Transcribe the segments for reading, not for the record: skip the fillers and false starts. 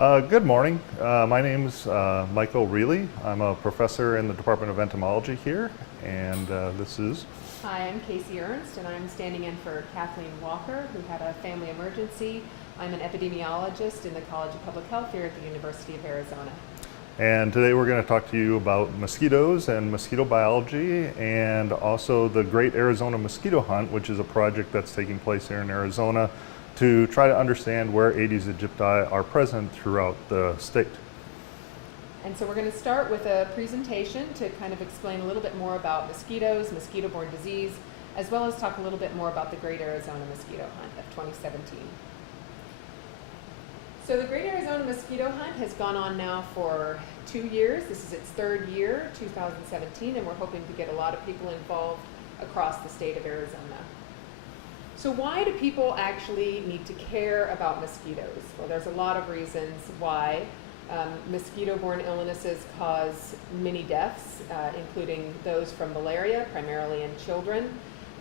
Good morning. My name's Michael Reilly. I'm a professor in the Department of Entomology here, and this is... Hi, I'm Casey Ernst, and I'm standing in for Kathleen Walker, who had a family emergency. I'm an epidemiologist in the College of Public Health here at the University of Arizona. And today we're going to talk to you about mosquitoes and mosquito biology, and also the Great Arizona Mosquito Hunt, which is a project that's taking place here in Arizona to try to understand where Aedes aegypti are present throughout the state. And so we're going to start with a presentation to kind of explain a little bit more about mosquitoes, mosquito-borne disease, as well as talk a little bit more about the Great Arizona Mosquito Hunt of 2017. So the Great Arizona Mosquito Hunt has gone on now for 2 years. This is its third year, 2017, and we're hoping to get a lot of people involved across the state of Arizona. So why do people actually need to care about mosquitoes? Well, there's a lot of reasons why. Mosquito-borne illnesses cause many deaths, including those from malaria, primarily in children,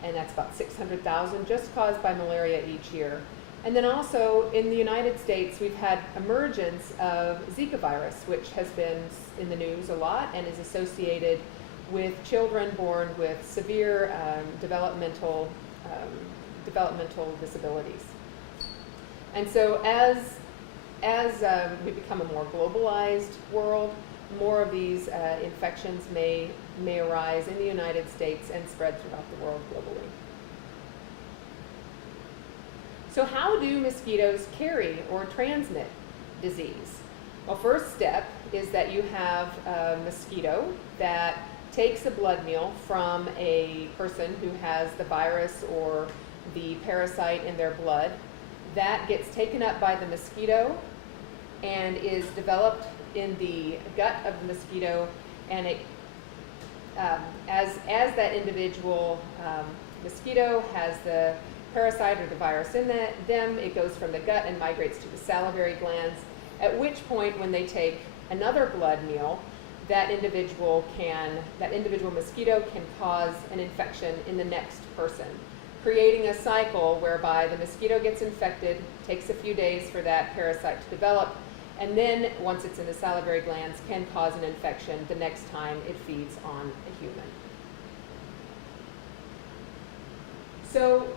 and that's about 600,000 just caused by malaria each year. And then also in the United States, we've had emergence of Zika virus, which has been in the news a lot and is associated with children born with severe developmental disabilities. And so as we become a more globalized world, more of these infections may arise in the United States and spread throughout the world globally. So how do mosquitoes carry or transmit disease? Well, first step is that you have a mosquito that takes a blood meal from a person who has the virus or the parasite in their blood. That gets taken up by the mosquito and is developed in the gut of the mosquito, and it as that individual mosquito has the parasite or the virus in them, it goes from the gut and migrates to the salivary glands, at which point when they take another blood meal, that individual mosquito can cause an infection in the next person, creating a cycle whereby the mosquito gets infected, takes a few days for that parasite to develop, and then once it's in the salivary glands can cause an infection the next time it feeds on a human. So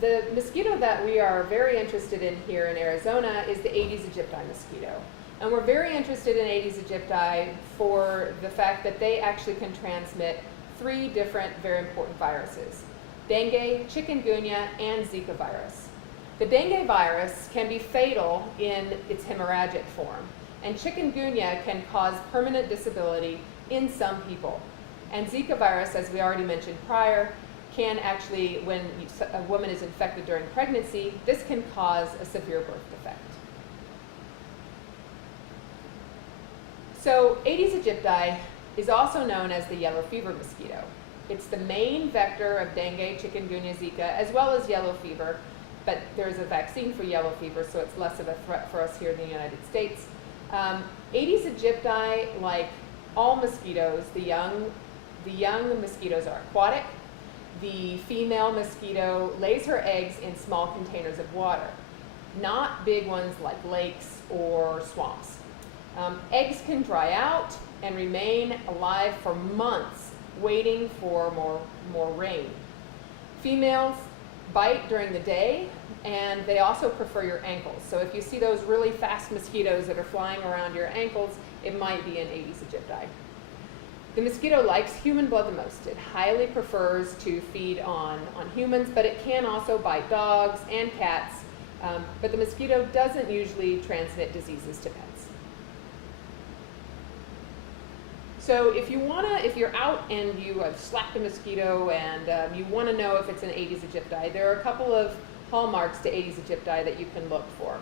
the mosquito that we are very interested in here in Arizona is the Aedes aegypti mosquito. And we're very interested in Aedes aegypti for the fact that they actually can transmit 3 different very important viruses: dengue, chikungunya, and Zika virus. The dengue virus can be fatal in its hemorrhagic form, and chikungunya can cause permanent disability in some people. And Zika virus, as we already mentioned prior, can actually, when a woman is infected during pregnancy, this can cause a severe birth defect. So Aedes aegypti is also known as the yellow fever mosquito. It's the main vector of dengue, chikungunya, Zika, as well as yellow fever, but there's a vaccine for yellow fever, so it's less of a threat for us here in the United States. Aedes aegypti, like all mosquitoes, the young mosquitoes are aquatic. The female mosquito lays her eggs in small containers of water, not big ones like lakes or swamps. Eggs can dry out and remain alive for months, waiting for more rain. Females bite during the day, and they also prefer your ankles. So if you see those really fast mosquitoes that are flying around your ankles, it might be an Aedes aegypti. The mosquito likes human blood the most. It highly prefers to feed on humans, but it can also bite dogs and cats. But the mosquito doesn't usually transmit diseases to pets. So if you're out and you have slapped a mosquito and you want to know if it's an Aedes aegypti, there are a couple of hallmarks to Aedes aegypti that you can look for.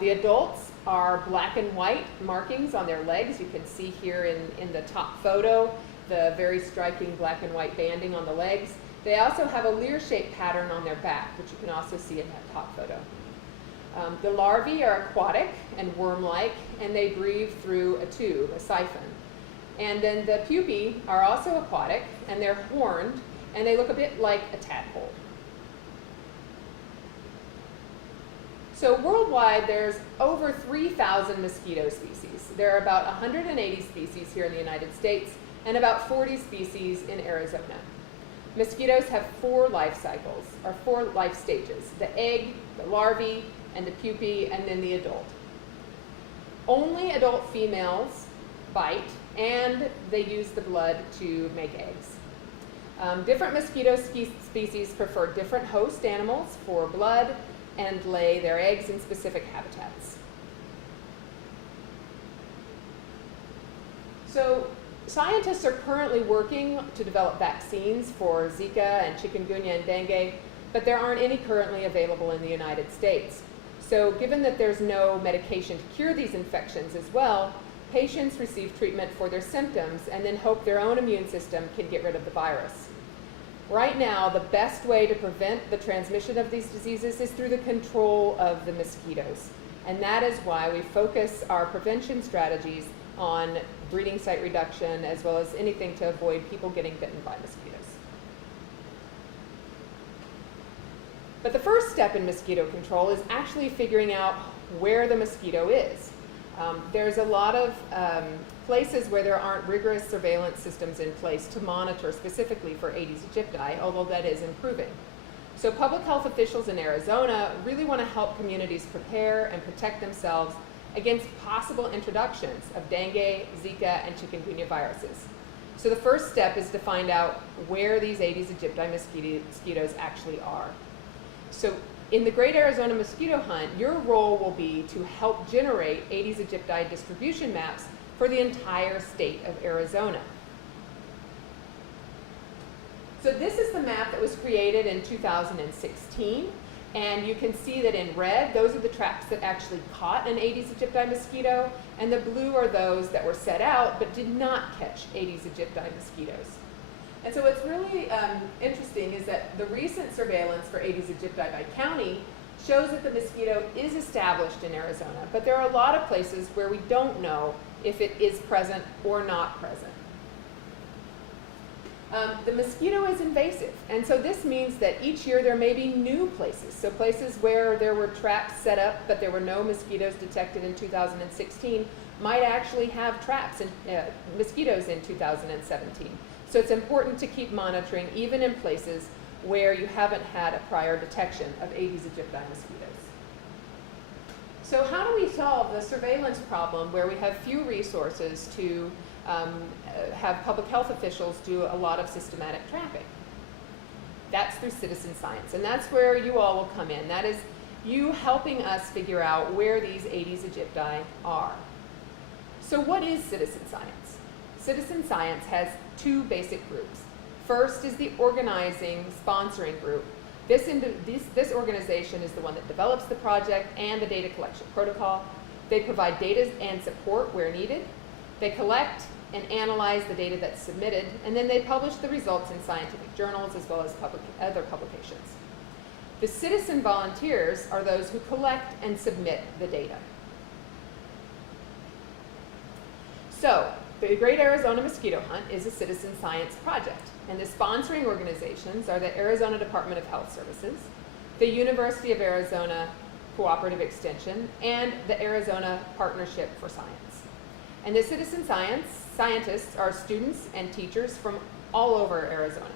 The adults are black and white markings on their legs. You can see here in the top photo the very striking black and white banding on the legs. They also have a leer-shaped pattern on their back, which you can also see in that top photo. The larvae are aquatic and worm-like, and they breathe through a tube, a siphon. And then the pupae are also aquatic, and they're horned, and they look a bit like a tadpole. So worldwide, there's over 3,000 mosquito species. There are about 180 species here in the United States and about 40 species in Arizona. Mosquitoes have 4 life cycles, or 4 life stages: the egg, the larvae, and the pupae, and then the adult. Only adult females bite, and they use the blood to make eggs. Different mosquito species prefer different host animals for blood and lay their eggs in specific habitats. So scientists are currently working to develop vaccines for Zika and chikungunya and dengue, but there aren't any currently available in the United States. So given that there's no medication to cure these infections as well, patients receive treatment for their symptoms and then hope their own immune system can get rid of the virus. Right now, the best way to prevent the transmission of these diseases is through the control of the mosquitoes. And that is why we focus our prevention strategies on breeding site reduction as well as anything to avoid people getting bitten by mosquitoes. But the first step in mosquito control is actually figuring out where the mosquito is. There's a lot of places where there aren't rigorous surveillance systems in place to monitor specifically for Aedes aegypti, although that is improving. So public health officials in Arizona really want to help communities prepare and protect themselves against possible introductions of dengue, Zika, and chikungunya viruses. So the first step is to find out where these Aedes aegypti mosquitoes actually are. So in the Great Arizona Mosquito Hunt, your role will be to help generate Aedes aegypti distribution maps for the entire state of Arizona. So this is the map that was created in 2016, and you can see that in red, those are the traps that actually caught an Aedes aegypti mosquito, and the blue are those that were set out but did not catch Aedes aegypti mosquitoes. And so what's really interesting is that the recent surveillance for Aedes aegypti by county shows that the mosquito is established in Arizona, but there are a lot of places where we don't know if it is present or not present. The mosquito is invasive, and so this means that each year there may be new places. So places where there were traps set up but there were no mosquitoes detected in 2016 might actually have traps and mosquitoes in 2017. So it's important to keep monitoring even in places where you haven't had a prior detection of Aedes aegypti mosquitoes. So how do we solve the surveillance problem where we have few resources to have public health officials do a lot of systematic trapping? That's through citizen science, and that's where you all will come in. That is you helping us figure out where these Aedes aegypti are. So what is citizen science? Citizen science has 2 basic groups. First is the organizing, sponsoring group. This organization is the one that develops the project and the data collection protocol. They provide data and support where needed. They collect and analyze the data that's submitted, and then they publish the results in scientific journals as well as other publications. The citizen volunteers are those who collect and submit the data. So, the Great Arizona Mosquito Hunt is a citizen science project, and the sponsoring organizations are the Arizona Department of Health Services, the University of Arizona Cooperative Extension, and the Arizona Partnership for Science. And the citizen scientists are students and teachers from all over Arizona.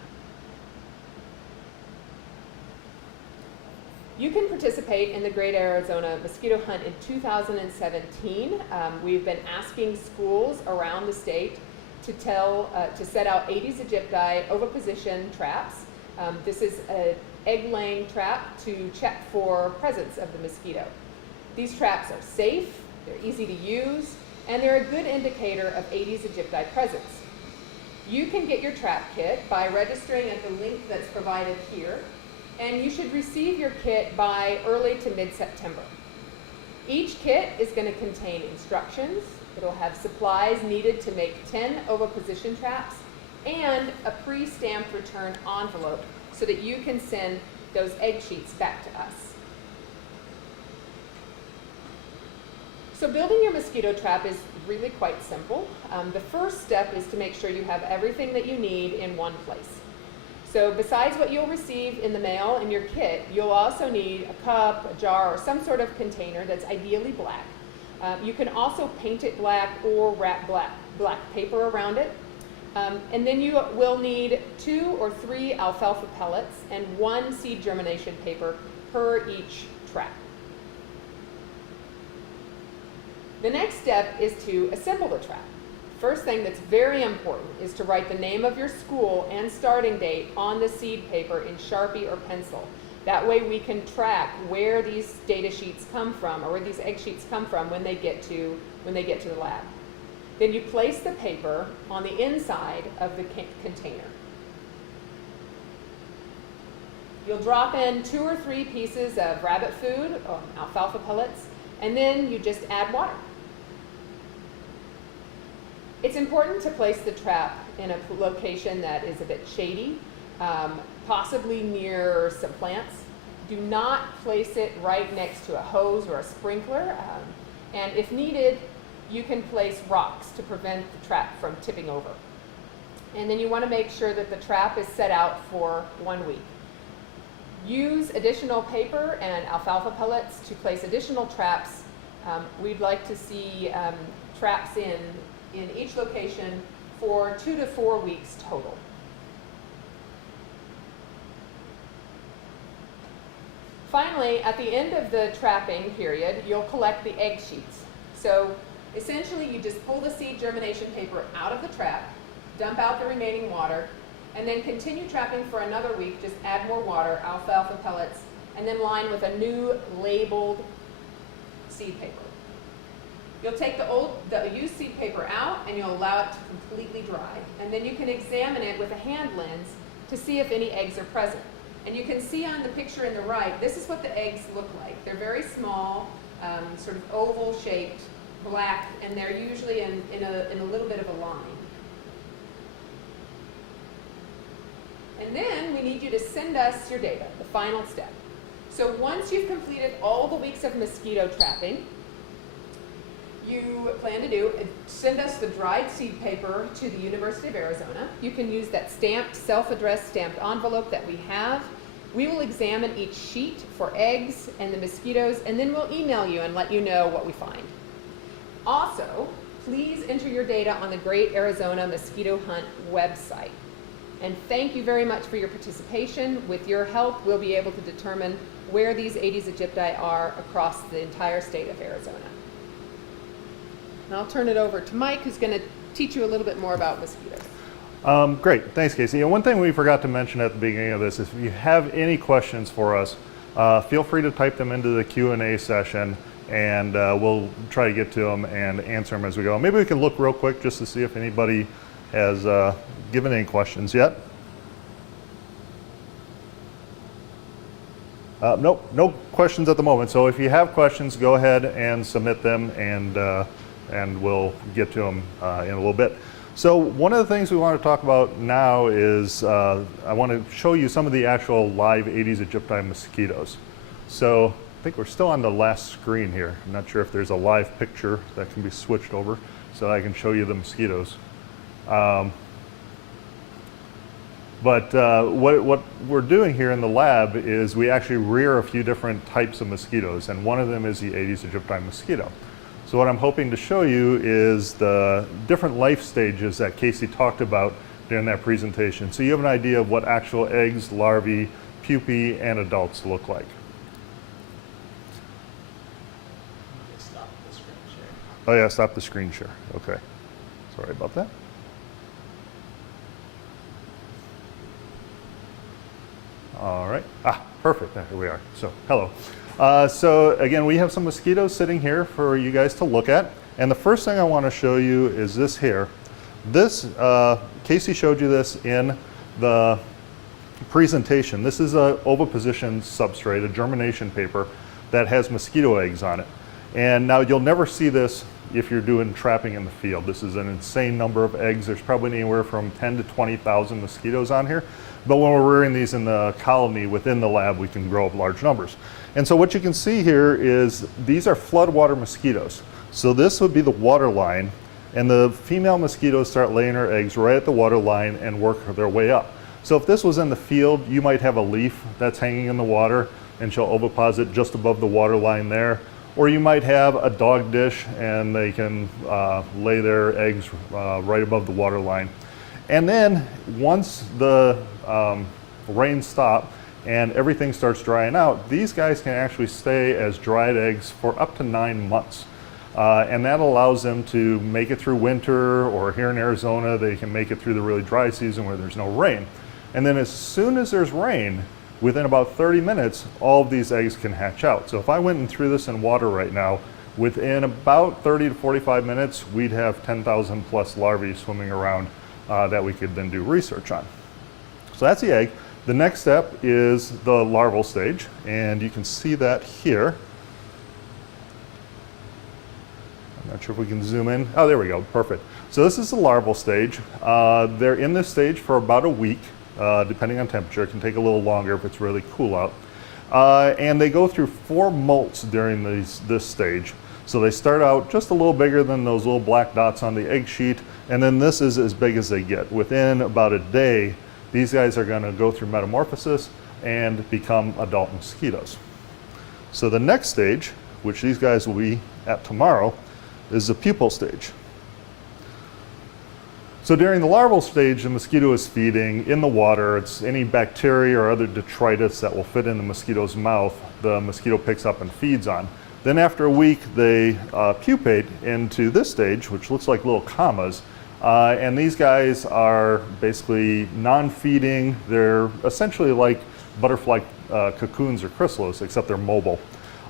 You can participate in the Great Arizona Mosquito Hunt in 2017. We've been asking schools around the state to set out Aedes aegypti oviposition traps. This is an egg-laying trap to check for presence of the mosquito. These traps are safe, they're easy to use, and they're a good indicator of Aedes aegypti presence. You can get your trap kit by registering at the link that's provided here, and you should receive your kit by early to mid-September. Each kit is going to contain instructions. It'll have supplies needed to make 10 oviposition traps and a pre-stamped return envelope so that you can send those egg sheets back to us. So building your mosquito trap is really quite simple. The first step is to make sure you have everything that you need in one place. So besides what you'll receive in the mail in your kit, you'll also need a cup, a jar, or some sort of container that's ideally black. You can also paint it black or wrap black paper around it. And then you will need 2 or 3 alfalfa pellets and 1 seed germination paper per each trap. The next step is to assemble the trap. First thing that's very important is to write the name of your school and starting date on the seed paper in Sharpie or pencil. That way we can track where these data sheets come from, or where these egg sheets come from when they get to the lab. Then you place the paper on the inside of the container. You'll drop in 2 or 3 pieces of rabbit food, or alfalfa pellets, and then you just add water. It's important to place the trap in a location that is a bit shady, possibly near some plants. Do not place it right next to a hose or a sprinkler, and if needed, you can place rocks to prevent the trap from tipping over. And then you want to make sure that the trap is set out for 1 week. Use additional paper and alfalfa pellets to place additional traps. We'd like to see traps in each location for 2 to 4 weeks total. Finally, at the end of the trapping period, you'll collect the egg sheets. So essentially, you just pull the seed germination paper out of the trap, dump out the remaining water, and then continue trapping for another week. Just add more water, alfalfa pellets, and then line with a new labeled seed paper. You'll take the used seed paper out and you'll allow it to completely dry. And then you can examine it with a hand lens to see if any eggs are present. And you can see on the picture in the right, this is what the eggs look like. They're very small, sort of oval shaped, black, and they're usually in a little bit of a line. And then we need you to send us your data, the final step. So once you've completed all the weeks of mosquito trapping, you plan to do, send us the dried seed paper to the University of Arizona. You can use that stamped, self-addressed stamped envelope that we have. We will examine each sheet for eggs and the mosquitoes, and then we'll email you and let you know what we find. Also, please enter your data on the Great Arizona Mosquito Hunt website. And thank you very much for your participation. With your help, we'll be able to determine where these Aedes aegypti are across the entire state of Arizona. And I'll turn it over to Mike, who's going to teach you a little bit more about mosquitoes. Great, thanks Casey. And one thing we forgot to mention at the beginning of this is if you have any questions for us, feel free to type them into the Q&A session, and we'll try to get to them and answer them as we go. Maybe we can look real quick just to see if anybody has given any questions yet. Nope, no questions at the moment. So if you have questions, go ahead and submit them, and we'll get to them in a little bit. So one of the things we want to talk about now is I want to show you some of the actual live Aedes aegypti mosquitoes. So I think we're still on the last screen here. I'm not sure if there's a live picture that can be switched over so I can show you the mosquitoes. But what we're doing here in the lab is we actually rear a few different types of mosquitoes, and one of them is the Aedes aegypti mosquito. So what I'm hoping to show you is the different life stages that Casey talked about during that presentation. So you have an idea of what actual eggs, larvae, pupae, and adults look like. Stop the screen share. Oh yeah, stop the screen share. Okay, sorry about that. All right, perfect, there we are. So, hello. So again, we have some mosquitoes sitting here for you guys to look at. And the first thing I want to show you is this here. This, Casey showed you this in the presentation. This is a oviposition substrate, a germination paper that has mosquito eggs on it. And now you'll never see this if you're doing trapping in the field. This is an insane number of eggs. There's probably anywhere from 10 to 20,000 mosquitoes on here. But when we're rearing these in the colony within the lab, we can grow up large numbers. And so what you can see here is these are floodwater mosquitoes. So this would be the water line, and the female mosquitoes start laying their eggs right at the water line and work their way up. So if this was in the field, you might have a leaf that's hanging in the water and she'll oviposit just above the water line there. Or you might have a dog dish and they can lay their eggs right above the water line. And then once the rain stops and everything starts drying out, these guys can actually stay as dried eggs for up to 9 months. And that allows them to make it through winter, or here in Arizona, they can make it through the really dry season where there's no rain. And then as soon as there's rain, within about 30 minutes, all of these eggs can hatch out. So if I went and threw this in water right now, within about 30 to 45 minutes, we'd have 10,000 plus larvae swimming around that we could then do research on. So that's the egg. The next step is the larval stage, and you can see that here. I'm not sure if we can zoom in. Oh, there we go, perfect. So this is the larval stage. They're in this stage for about a week. Depending on temperature. It can take a little longer if it's really cool out. And they go through 4 molts during this stage. So they start out just a little bigger than those little black dots on the egg sheet, and then this is as big as they get. Within about a day, these guys are going to go through metamorphosis and become adult mosquitoes. So the next stage, which these guys will be at tomorrow, is the pupal stage. So during the larval stage, the mosquito is feeding in the water. It's any bacteria or other detritus that will fit in the mosquito's mouth, the mosquito picks up and feeds on. Then after a week, they pupate into this stage, which looks like little commas. And these guys are basically non-feeding. They're essentially like butterfly cocoons or chrysalis, except they're mobile.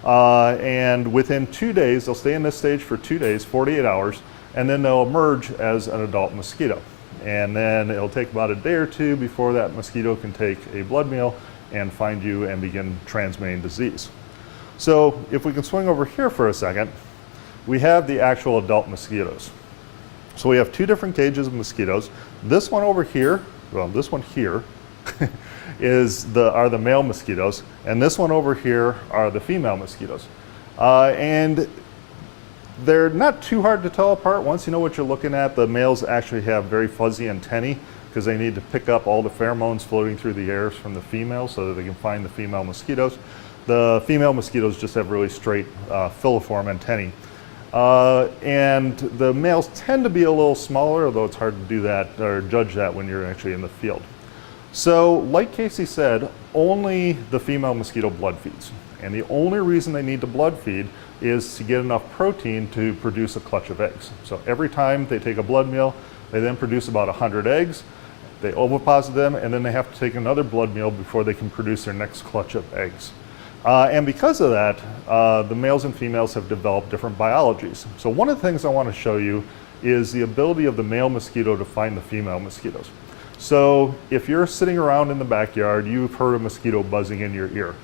And within 2 days, they'll stay in this stage for 2 days, 48 hours. And then they'll emerge as an adult mosquito. And then it'll take about a day or two before that mosquito can take a blood meal and find you and begin transmitting disease. So if we can swing over here for a second, we have the actual adult mosquitoes. So we have 2 different cages of mosquitoes. This one over here, well, this one here are the male mosquitoes, and this one over here are the female mosquitoes. And they're not too hard to tell apart once you know what you're looking at. The males actually have very fuzzy antennae because they need to pick up all the pheromones floating through the air from the females so that they can find the female mosquitoes. The female mosquitoes just have really straight filiform antennae. And the males tend to be a little smaller, although it's hard to do that or judge that when you're actually in the field. So like Casey said, only the female mosquito blood feeds. And the only reason they need to blood feed is to get enough protein to produce a clutch of eggs. So every time they take a blood meal, they then produce about 100 eggs. They oviposit them, and then they have to take another blood meal before they can produce their next clutch of eggs. And because of that, the males and females have developed different biologies. So one of the things I want to show you is the ability of the male mosquito to find the female mosquitoes. So if you're sitting around in the backyard, you've heard a mosquito buzzing in your ear.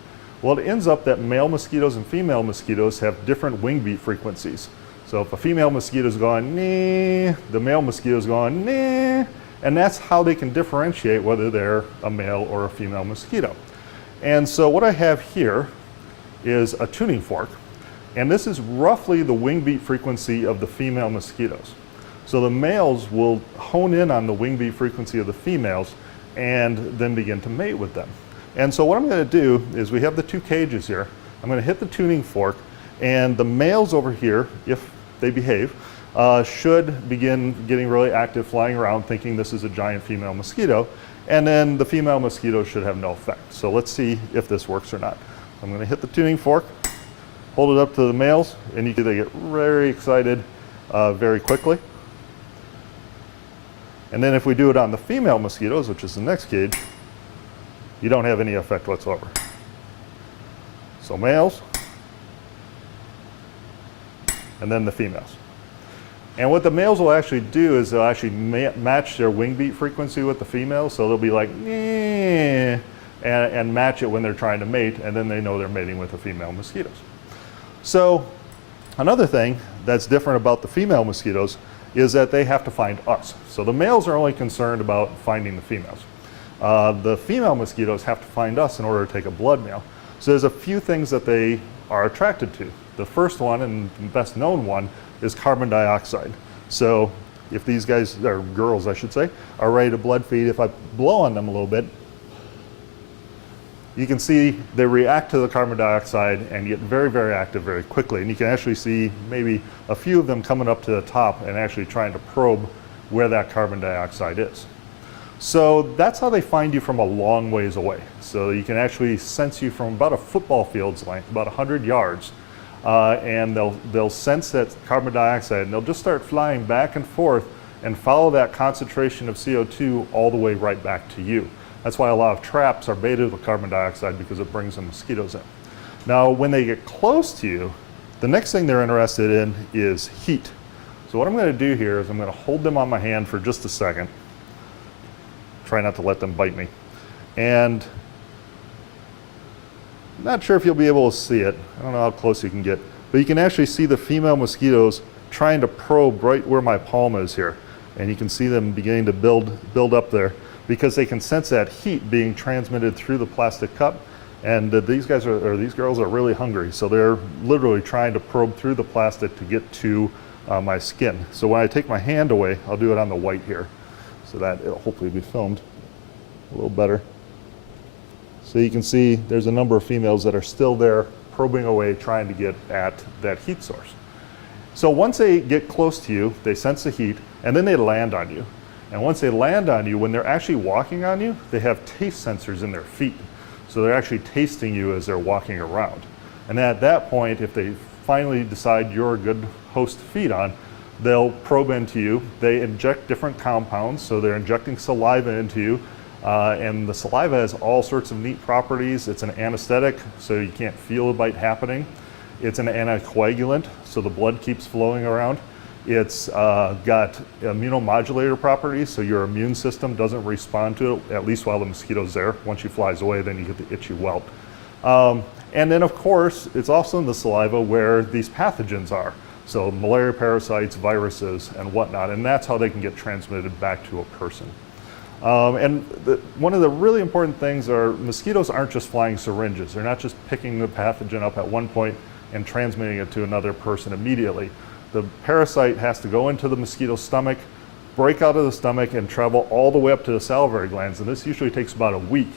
Well, it ends up that male mosquitoes and female mosquitoes have different wing beat frequencies. So if a female mosquito is going, nee, the male mosquito is going, nee, and that's how they can differentiate whether they're a male or a female mosquito. And so what I have here is a tuning fork, and this is roughly the wing beat frequency of the female mosquitoes. So the males will hone in on the wing beat frequency of the females and then begin to mate with them. And so what I'm going to do is we have the 2 cages here. I'm going to hit the tuning fork, and the males over here, if they behave, should begin getting really active, flying around thinking this is a giant female mosquito, and then the female mosquito should have no effect. So let's see if this works or not. I'm going to hit the tuning fork, hold it up to the males, and you can see they get very excited very quickly. And then if we do it on the female mosquitoes, which is the next cage, you don't have any effect whatsoever. So males, and then the females. And what the males will actually do is they'll actually match their wing beat frequency with the females, so they'll be like, nee, and match it when they're trying to mate, and then they know they're mating with the female mosquitoes. So another thing that's different about the female mosquitoes is that they have to find us. So the males are only concerned about finding the females. The female mosquitoes have to find us in order to take a blood meal. So there's a few things that they are attracted to. The first one, and the best known one, is carbon dioxide. So if these guys, or girls I should say, are ready to blood feed, if I blow on them a little bit, you can see they react to the carbon dioxide and get very, very active very quickly. And you can actually see maybe a few of them coming up to the top and actually trying to probe where that carbon dioxide is. So that's how they find you from a long ways away. So you can actually sense you from about a football field's length, about 100 yards. And they'll sense that carbon dioxide and they'll just start flying back and forth and follow that concentration of CO2 all the way right back to you. That's why a lot of traps are baited with carbon dioxide, because it brings the mosquitoes in. Now, when they get close to you, the next thing they're interested in is heat. So what I'm going to do here is I'm going to hold them on my hand for just a second. Try not to let them bite me. And I'm not sure if you'll be able to see it. I don't know how close you can get, but you can actually see the female mosquitoes trying to probe right where my palm is here. And you can see them beginning to build up there, because they can sense that heat being transmitted through the plastic cup. And these guys these girls are really hungry, so they're literally trying to probe through the plastic to get to my skin. So when I take my hand away, I'll do it on the white here, so that it'll hopefully be filmed a little better. So you can see there's a number of females that are still there probing away, trying to get at that heat source. So once they get close to you, they sense the heat, and then they land on you. And once they land on you, when they're actually walking on you, they have taste sensors in their feet. So they're actually tasting you as they're walking around. And at that point, if they finally decide you're a good host to feed on, they'll probe into you. They inject different compounds, so they're injecting saliva into you. And the saliva has all sorts of neat properties. It's an anesthetic, so you can't feel a bite happening. It's an anticoagulant, so the blood keeps flowing around. It's got immunomodulator properties, so your immune system doesn't respond to it, at least while the mosquito's there. Once she flies away, then you get the itchy welt. And then, of course, it's also in the saliva where these pathogens are. So malaria parasites, viruses, and whatnot. And that's how they can get transmitted back to a person. One of the really important things are mosquitoes aren't just flying syringes. They're not just picking the pathogen up at one point and transmitting it to another person immediately. The parasite has to go into the mosquito's stomach, break out of the stomach, and travel all the way up to the salivary glands. And this usually takes about a week.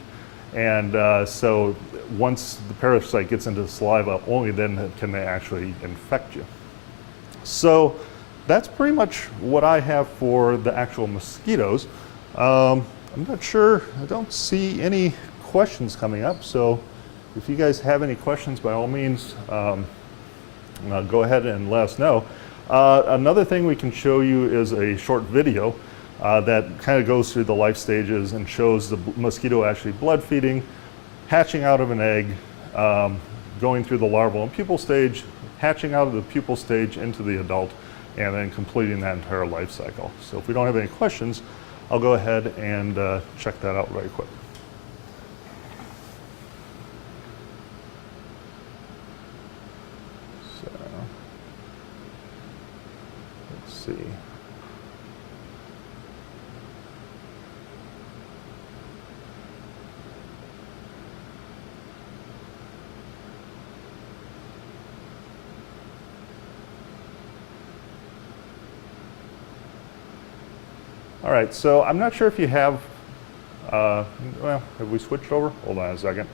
And so once the parasite gets into the saliva, only then can they actually infect you. So that's pretty much what I have for the actual mosquitoes. I'm not sure, I don't see any questions coming up. So if you guys have any questions, by all means, go ahead and let us know. Another thing we can show you is a short video that kind of goes through the life stages and shows the mosquito actually blood feeding, hatching out of an egg, going through the larval and pupal stage, hatching out of the pupal stage into the adult, and then completing that entire life cycle. So if we don't have any questions, I'll go ahead and check that out right quick. So, let's see. All right, so I'm not sure if you have, well, have we switched over? Hold on a second.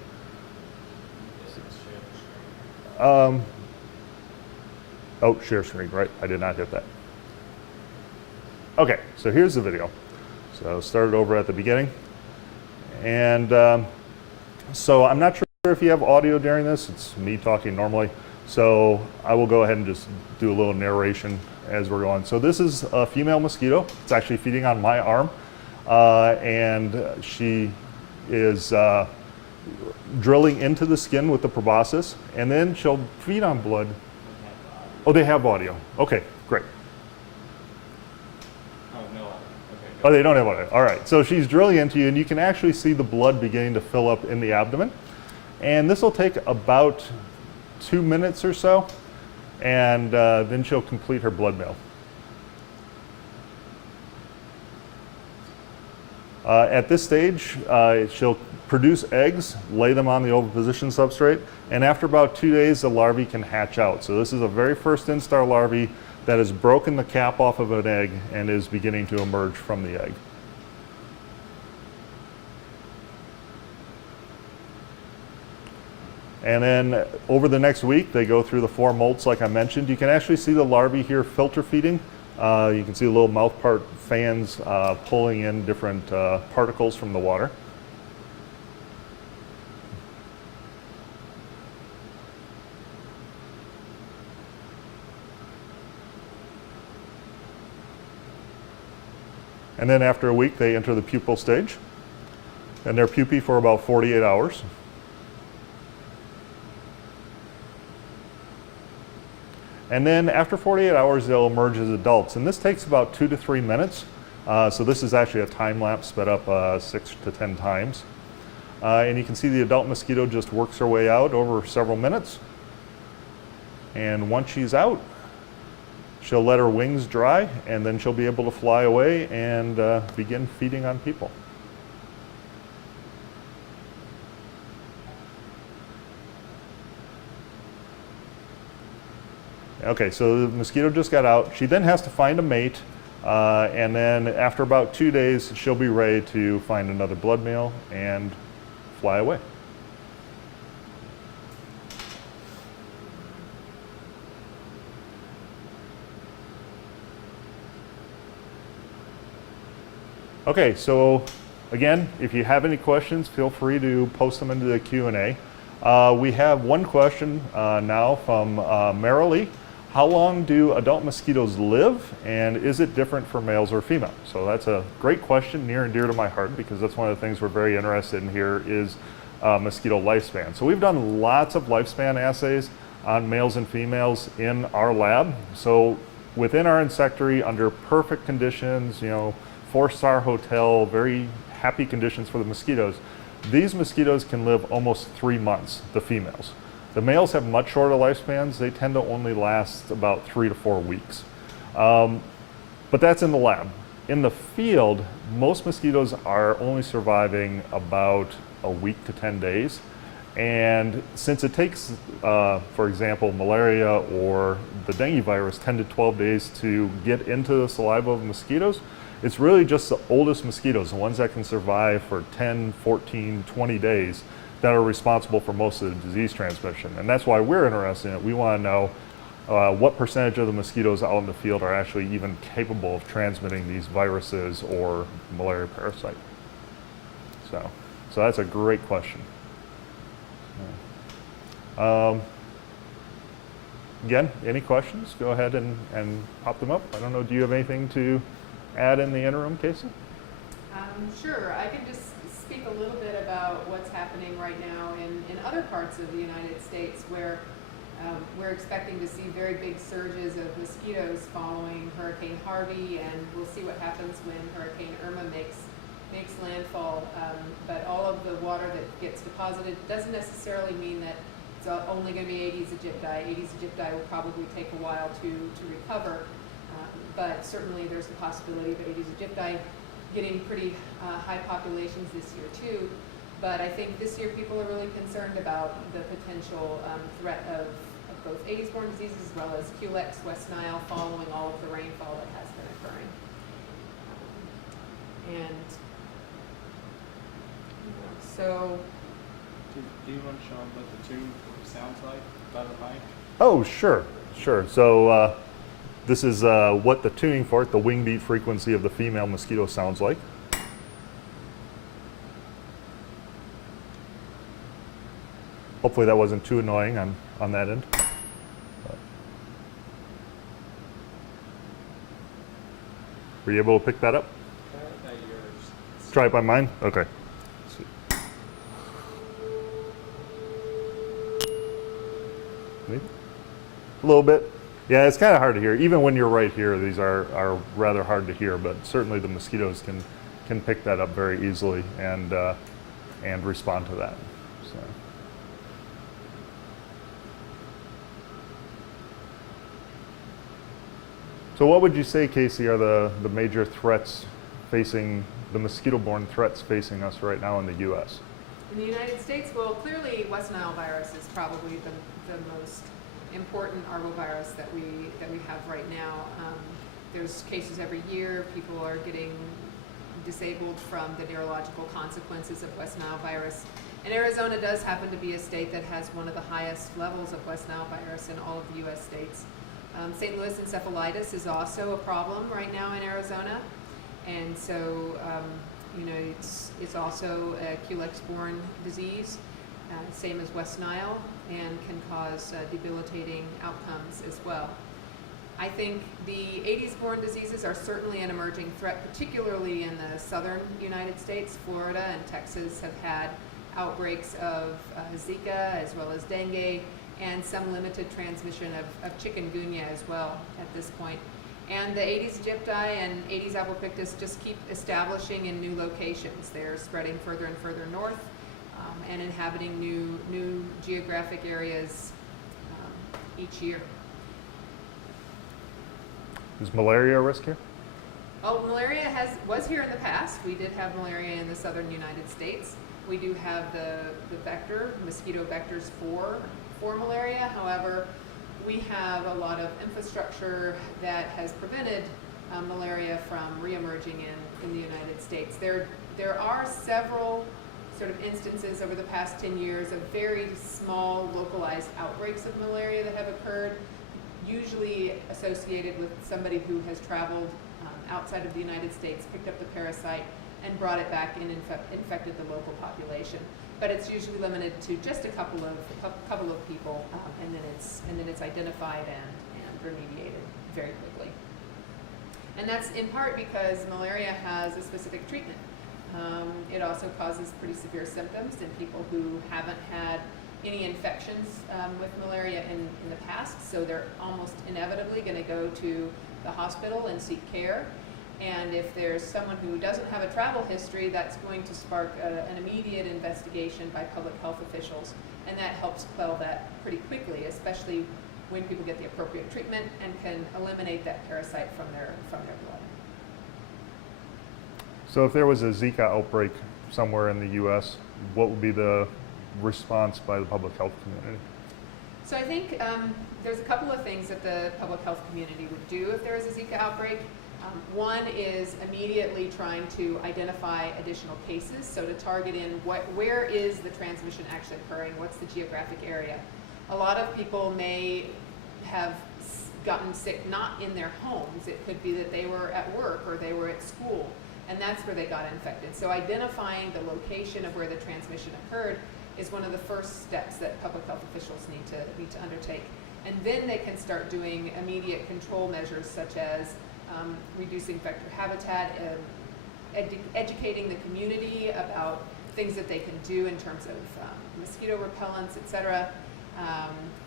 Oh, share screen, right? I did not hit that. Okay, so here's the video. So started over at the beginning. And so I'm not sure if you have audio during this. It's me talking normally. So I will go ahead and just do a little narration as we're going. So this is a female mosquito. It's actually feeding on my arm. And she is drilling into the skin with the proboscis, and then she'll feed on blood. Oh, they have audio. Okay, great. Oh, no. Okay. Oh, they don't have audio. All right, so she's drilling into you, and you can actually see the blood beginning to fill up in the abdomen. And this will take about 2 minutes or so, and then she'll complete her blood meal. At this stage, she'll produce eggs, lay them on the oviposition substrate, And after about 2 days, the larvae can hatch out. So this is a very first instar larvae that has broken the cap off of an egg and is beginning to emerge from the egg. And then over the next week, they go through the 4 molts like I mentioned. You can actually see the larvae here filter feeding. You can see the little mouth part fans pulling in different particles from the water. And then after a week, they enter the pupal stage. And they're pupae for about 48 hours. And then after 48 hours, they'll emerge as adults. And this takes about 2 to 3 minutes. So this is actually a time lapse sped up 6 to 10 times. And you can see the adult mosquito just works her way out over several minutes. And once she's out, she'll let her wings dry, and then she'll be able to fly away and begin feeding on people. Okay, so the mosquito just got out. She then has to find a mate, and then after about 2 days, she'll be ready to find another blood male and fly away. Okay, so again, if you have any questions, feel free to post them into the Q&A. We have one question now from Marilee. How long do adult mosquitoes live, and is it different for males or females? So that's a great question, near and dear to my heart, because that's one of the things we're very interested in here is mosquito lifespan. So we've done lots of lifespan assays on males and females in our lab. So within our insectary, under perfect conditions, 4-star hotel, very happy conditions for the mosquitoes, these mosquitoes can live almost 3 months, the females. The males have much shorter lifespans. They tend to only last about 3 to 4 weeks. But that's in the lab. In the field, most mosquitoes are only surviving about a week to 10 days. And since it takes, for example, malaria or the dengue virus 10 to 12 days to get into the saliva of mosquitoes, it's really just the oldest mosquitoes, the ones that can survive for 10, 14, 20 days, that are responsible for most of the disease transmission. And that's why we're interested in it. We want to know what percentage of the mosquitoes out in the field are actually even capable of transmitting these viruses or malaria parasite. So that's a great question. Again, any questions? Go ahead and pop them up. I don't know, do you have anything to add in the interim, Casey? Sure, I can just speak a little bit about what's happening right now in other parts of the United States where we're expecting to see very big surges of mosquitoes following Hurricane Harvey, and we'll see what happens when Hurricane Irma makes landfall. But all of the water that gets deposited doesn't necessarily mean that it's only going to be Aedes aegypti. Aedes aegypti will probably take a while to recover, but certainly there's the possibility of Aedes aegypti getting pretty high populations this year too. But I think this year people are really concerned about the potential threat of both Aedes-borne diseases as well as Culex, West Nile, following all of the rainfall that has been occurring. So, do you want to show them what the tune sounds like by the mic? Oh, sure. So this is what the tuning fork, the wing beat frequency of the female mosquito sounds like. Hopefully that wasn't too annoying on that end. Were you able to pick that up? Try yours. Try it by mine? Okay. Let's see. Maybe? A little bit. Yeah, it's kind of hard to hear. Even when you're right here, these are rather hard to hear, but certainly the mosquitoes can pick that up very easily and respond to that. So what would you say, Casey, are the major threats facing, the mosquito-borne threats facing us right now in the U.S.? In the United States, well, clearly West Nile virus is probably the most important arbovirus that we have right now. There's cases every year. People are getting disabled from the neurological consequences of West Nile virus. And Arizona does happen to be a state that has one of the highest levels of West Nile virus in all of the U.S. states. St. Louis encephalitis is also a problem right now in Arizona. And so, it's also a Culex-borne disease, same as West Nile, and can cause debilitating outcomes as well. I think the Aedes-borne diseases are certainly an emerging threat, particularly in the southern United States. Florida and Texas have had outbreaks of Zika as well as dengue, and some limited transmission of chikungunya as well at this point. And the Aedes aegypti and Aedes albopictus just keep establishing in new locations. They're spreading further and further north and inhabiting new geographic areas each year. Is malaria a risk here? Oh, malaria was here in the past. We did have malaria in the southern United States. We do have the vector, mosquito vectors for malaria. However, we have a lot of infrastructure that has prevented malaria from reemerging in the United States. There are several sort of instances over the past 10 years of very small localized outbreaks of malaria that have occurred, usually associated with somebody who has traveled outside of the United States, picked up the parasite, and brought it back and infected the local population. But it's usually limited to just a couple of people, and then it's identified and remediated very quickly. And that's in part because malaria has a specific treatment. It also causes pretty severe symptoms in people who haven't had any infections with malaria in the past, so they're almost inevitably going to go to the hospital and seek care. And if there's someone who doesn't have a travel history, that's going to spark an immediate investigation by public health officials, and that helps quell that pretty quickly, especially when people get the appropriate treatment and can eliminate that parasite from their blood. So if there was a Zika outbreak somewhere in the U.S., what would be the response by the public health community? So I think there's a couple of things that the public health community would do if there was a Zika outbreak. One is immediately trying to identify additional cases, so to target in where is the transmission actually occurring, what's the geographic area. A lot of people may have gotten sick not in their homes. It could be that they were at work or they were at school, and that's where they got infected. So identifying the location of where the transmission occurred is one of the first steps that public health officials need to undertake. And then they can start doing immediate control measures such as reducing vector habitat, educating the community about things that they can do in terms of mosquito repellents, etc.,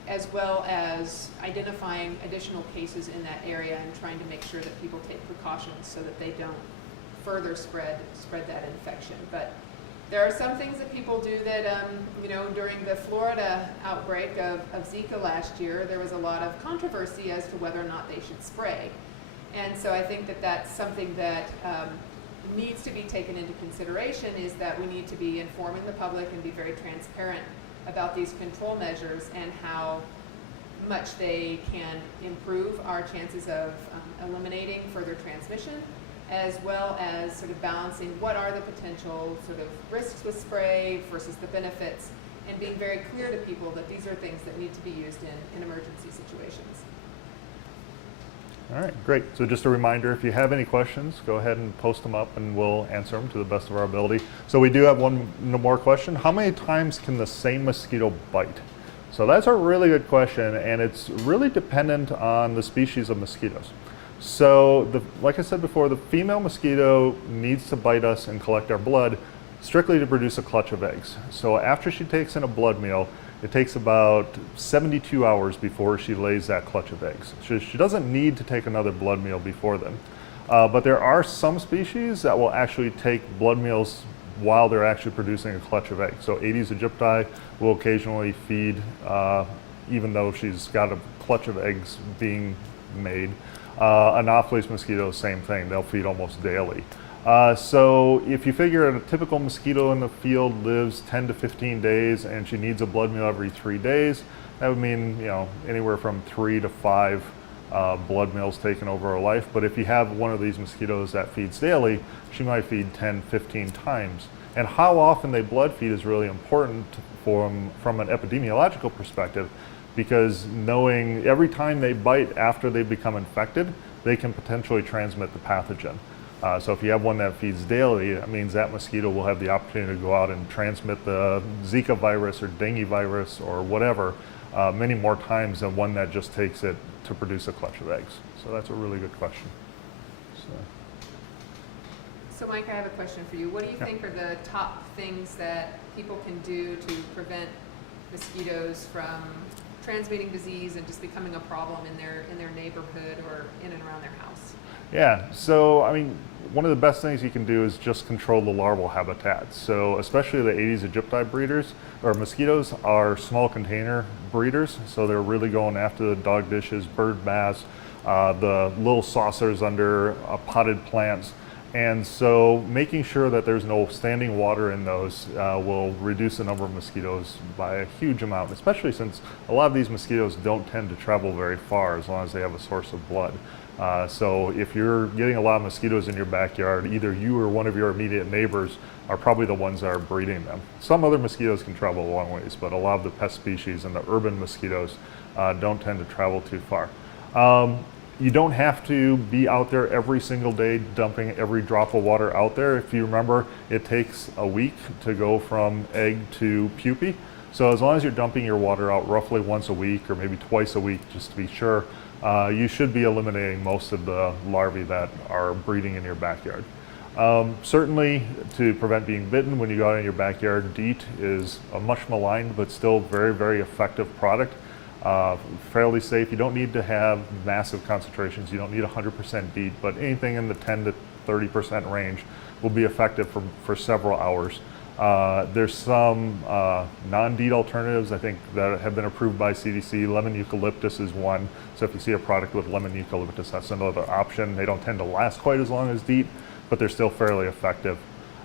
as well as identifying additional cases in that area and trying to make sure that people take precautions so that they don't further spread that infection. But there are some things that people do that, during the Florida outbreak of Zika last year, there was a lot of controversy as to whether or not they should spray. And so I think that that's something that needs to be taken into consideration, is that we need to be informing the public and be very transparent about these control measures and how much they can improve our chances of eliminating further transmission, as well as sort of balancing what are the potential sort of risks with spray versus the benefits, and being very clear to people that these are things that need to be used in emergency situations. All right, great. So just a reminder, if you have any questions, go ahead and post them up and we'll answer them to the best of our ability. So we do have one more question. How many times can the same mosquito bite? So that's a really good question, and it's really dependent on the species of mosquitoes. So like I said before, the female mosquito needs to bite us and collect our blood strictly to produce a clutch of eggs. So after she takes in a blood meal, it takes about 72 hours before she lays that clutch of eggs. She doesn't need to take another blood meal before then. But there are some species that will actually take blood meals while they're actually producing a clutch of eggs. So Aedes aegypti will occasionally feed even though she's got a clutch of eggs being made. Anopheles mosquitoes, same thing, they'll feed almost daily. So if you figure a typical mosquito in the field lives 10 to 15 days and she needs a blood meal every 3 days, that would mean, you know, anywhere from 3 to 5 blood meals taken over her life. But if you have one of these mosquitoes that feeds daily, she might feed 10, 15 times. And how often they blood feed is really important from an epidemiological perspective, because knowing every time they bite after they become infected, they can potentially transmit the pathogen. So if you have one that feeds daily, it means that mosquito will have the opportunity to go out and transmit the Zika virus or dengue virus or whatever many more times than one that just takes it to produce a clutch of eggs. So that's a really good question. So Mike, I have a question for you. What do you Yeah. think are the top things that people can do to prevent mosquitoes from transmitting disease and just becoming a problem in their neighborhood or in and around their house? Yeah, so I mean, one of the best things you can do is just control the larval habitats. So especially the Aedes aegypti breeders, or mosquitoes, are small container breeders. So they're really going after the dog dishes, bird baths, the little saucers under potted plants. And so making sure that there's no standing water in those will reduce the number of mosquitoes by a huge amount, especially since a lot of these mosquitoes don't tend to travel very far as long as they have a source of blood. So if you're getting a lot of mosquitoes in your backyard, either you or one of your immediate neighbors are probably the ones that are breeding them. Some other mosquitoes can travel a long ways, but a lot of the pest species and the urban mosquitoes don't tend to travel too far. You don't have to be out there every single day dumping every drop of water out there. If you remember, it takes a week to go from egg to pupae. So as long as you're dumping your water out roughly once a week or maybe twice a week, just to be sure, you should be eliminating most of the larvae that are breeding in your backyard. Certainly, to prevent being bitten when you go out in your backyard, DEET is a much maligned but still very, very effective product. Fairly safe. You don't need to have massive concentrations. You don't need 100% DEET, but anything in the 10 to 30% range will be effective for several hours. There's some non-DEET alternatives, I think, that have been approved by CDC. Lemon eucalyptus is one. So if you see a product with lemon eucalyptus, that's another option. They don't tend to last quite as long as DEET, but they're still fairly effective.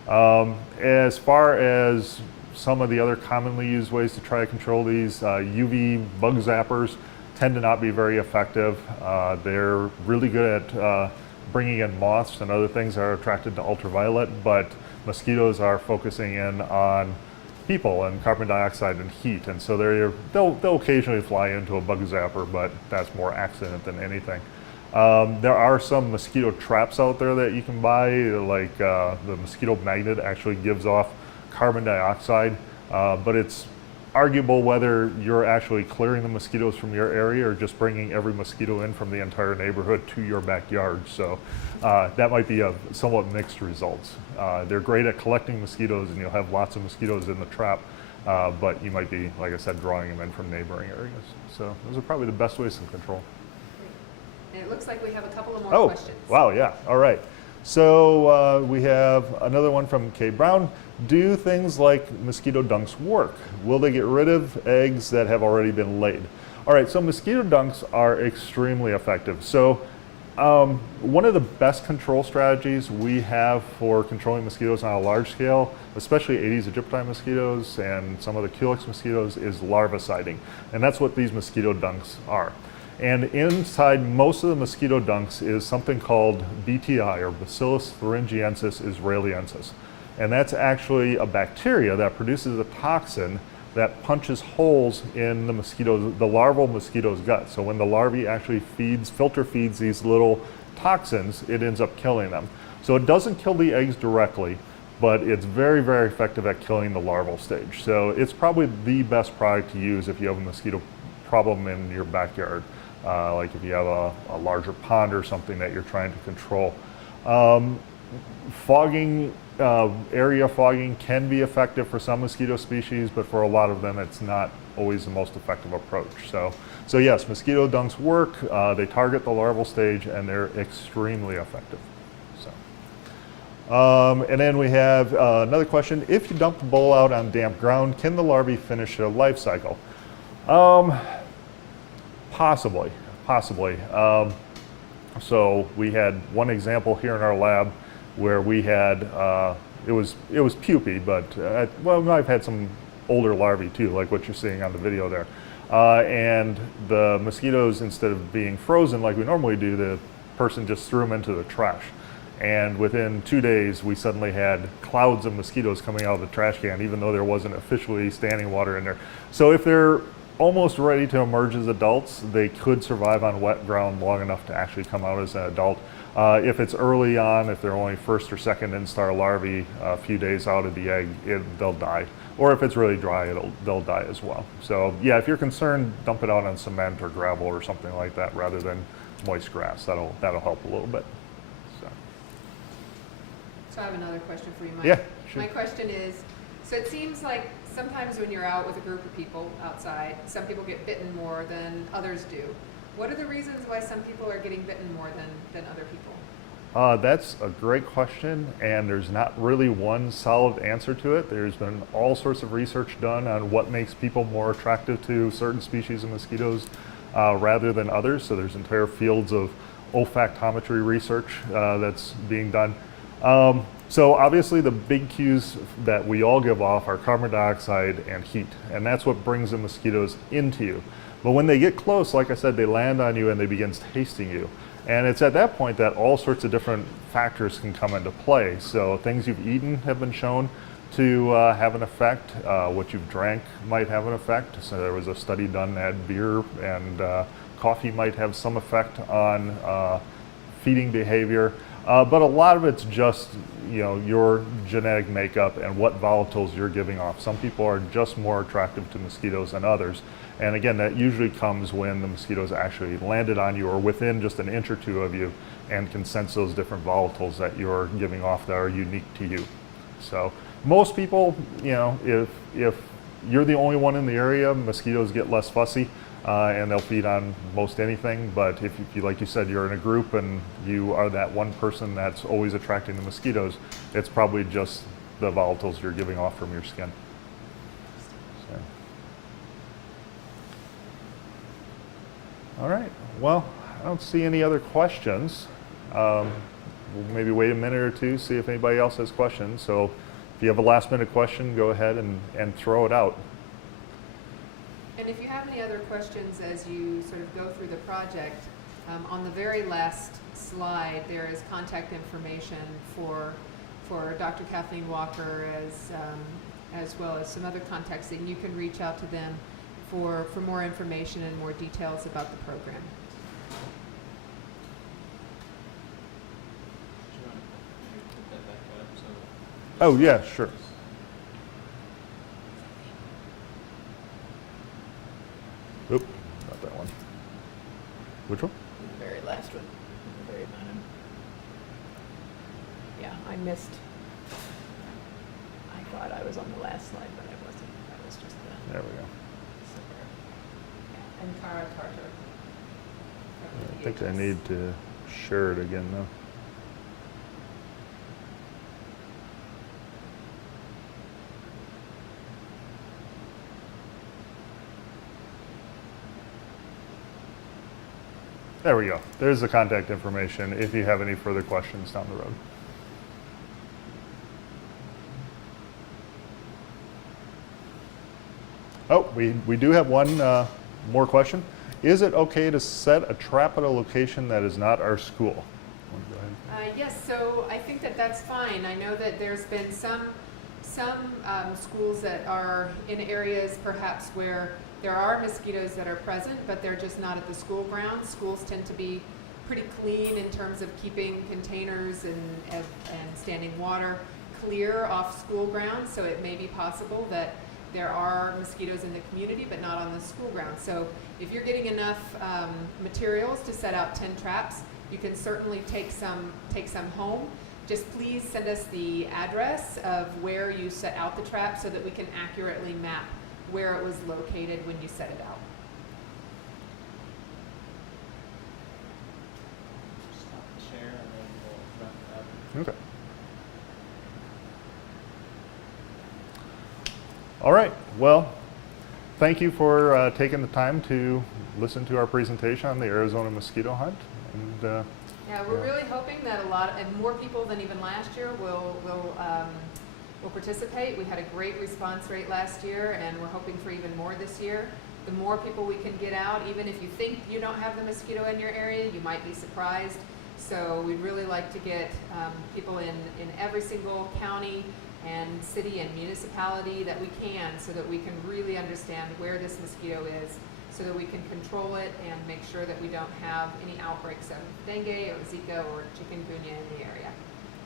As far as some of the other commonly used ways to try to control these, UV bug zappers tend to not be very effective. They're really good at bringing in moths and other things that are attracted to ultraviolet, but mosquitoes are focusing in on people and carbon dioxide and heat, and so they'll occasionally fly into a bug zapper, but that's more accident than anything. There are some mosquito traps out there that you can buy, like the mosquito magnet actually gives off carbon dioxide, but it's arguable whether you're actually clearing the mosquitoes from your area or just bringing every mosquito in from the entire neighborhood to your backyard. So that might be a somewhat mixed results. They're great at collecting mosquitoes and you'll have lots of mosquitoes in the trap, but you might be, like I said, drawing them in from neighboring areas. So those are probably the best ways to control. And it looks like we have a couple of more Oh, questions. wow, yeah, all right. So we have another one from Kay Brown. Do things like mosquito dunks work? Will they get rid of eggs that have already been laid? All right, so mosquito dunks are extremely effective. So one of the best control strategies we have for controlling mosquitoes on a large scale, especially Aedes aegypti mosquitoes and some of the Culex mosquitoes, is larviciding. And that's what these mosquito dunks are. And inside most of the mosquito dunks is something called BTI, or Bacillus thuringiensis israeliensis. And that's actually a bacteria that produces a toxin that punches holes in the larval mosquito's gut. So when the larvae actually filter feeds these little toxins, it ends up killing them. So it doesn't kill the eggs directly, but it's very, very effective at killing the larval stage. So it's probably the best product to use if you have a mosquito problem in your backyard. Like if you have a larger pond or something that you're trying to control. Fogging, area fogging can be effective for some mosquito species, but for a lot of them it's not always the most effective approach. So yes, mosquito dunks work, they target the larval stage, and they're extremely effective. And then we have another question. If you dump the bowl out on damp ground, can the larvae finish their life cycle? Possibly. So we had one example here in our lab. where we had, it was pupae, but, well, I've had some older larvae too, like what you're seeing on the video there. And the mosquitoes, instead of being frozen like we normally do, the person just threw them into the trash. And within 2 days, we suddenly had clouds of mosquitoes coming out of the trash can, even though there wasn't officially standing water in there. So if they're almost ready to emerge as adults, they could survive on wet ground long enough to actually come out as an adult. If it's early on, if they're only first or second instar larvae, a few days out of the egg, they'll die. Or if it's really dry, they'll die as well. So yeah, if you're concerned, dump it out on cement or gravel or something like that rather than moist grass. That'll help a little bit. So I have another question for you, Mike. Yeah, sure. My question is, so it seems like sometimes when you're out with a group of people outside, some people get bitten more than others do. What are the reasons why some people are getting bitten more than other people? That's a great question, and there's not really one solid answer to it. There's been all sorts of research done on what makes people more attractive to certain species of mosquitoes rather than others. So there's entire fields of olfactometry research that's being done. So obviously the big cues that we all give off are carbon dioxide and heat, and that's what brings the mosquitoes into you. But when they get close, like I said, they land on you and they begin tasting you. And it's at that point that all sorts of different factors can come into play. So things you've eaten have been shown to have an effect. What you've drank might have an effect. So there was a study done that beer and coffee might have some effect on feeding behavior. But a lot of it's just, your genetic makeup and what volatiles you're giving off. Some people are just more attractive to mosquitoes than others. And again, that usually comes when the mosquitoes actually landed on you or within just an inch or two of you and can sense those different volatiles that you're giving off that are unique to you. So most people, if you're the only one in the area, mosquitoes get less fussy. And they'll feed on most anything, but if you, like you said, you're in a group and you are that one person that's always attracting the mosquitoes, it's probably just the volatiles you're giving off from your skin. So. All right, well, I don't see any other questions. We'll maybe wait a minute or two, see if anybody else has questions. So if you have a last minute question, go ahead and throw it out. And if you have any other questions as you sort of go through the project, on the very last slide there is contact information for Dr. Kathleen Walker as well as some other contacts, and you can reach out to them for more information and more details about the program. Do you want to put that back up? Oh yeah, sure. Oop, not that one. Which one? The very last one, the very bottom. Yeah, I missed. I thought I was on the last slide, but I wasn't. That was just the. There we go. Yeah, and Cara Carter. I think I need to share it again though. There we go. There's the contact information if you have any further questions down the road. Oh, we do have one more question. Is it okay to set a trap at a location that is not our school? Go ahead. Yes, so I think that's fine. I know that there's been some schools that are in areas perhaps where there are mosquitoes that are present, but they're just not at the school grounds. Schools tend to be pretty clean in terms of keeping containers and standing water clear off school grounds, so it may be possible that there are mosquitoes in the community but not on the school grounds. So if you're getting enough materials to set out 10 traps, you can certainly take some home. Just please send us the address of where you set out the trap so that we can accurately map where it was located when you set it out. Stop the share and then we'll wrap it up. Okay. All right. Well, thank you for taking the time to listen to our presentation on the Arizona mosquito hunt. And Yeah, we're Yeah. really hoping that more people than even last year will participate. We had a great response rate last year, and we're hoping for even more this year. The more people we can get out, even if you think you don't have the mosquito in your area, you might be surprised. So we'd really like to get people in every single county and city and municipality that we can, so that we can really understand where this mosquito is, so that we can control it and make sure that we don't have any outbreaks of dengue or Zika or chikungunya in the area.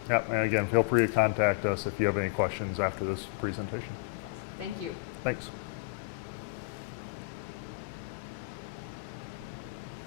Yep, and again, feel free to contact us if you have any questions after this presentation. Thank you. Thanks.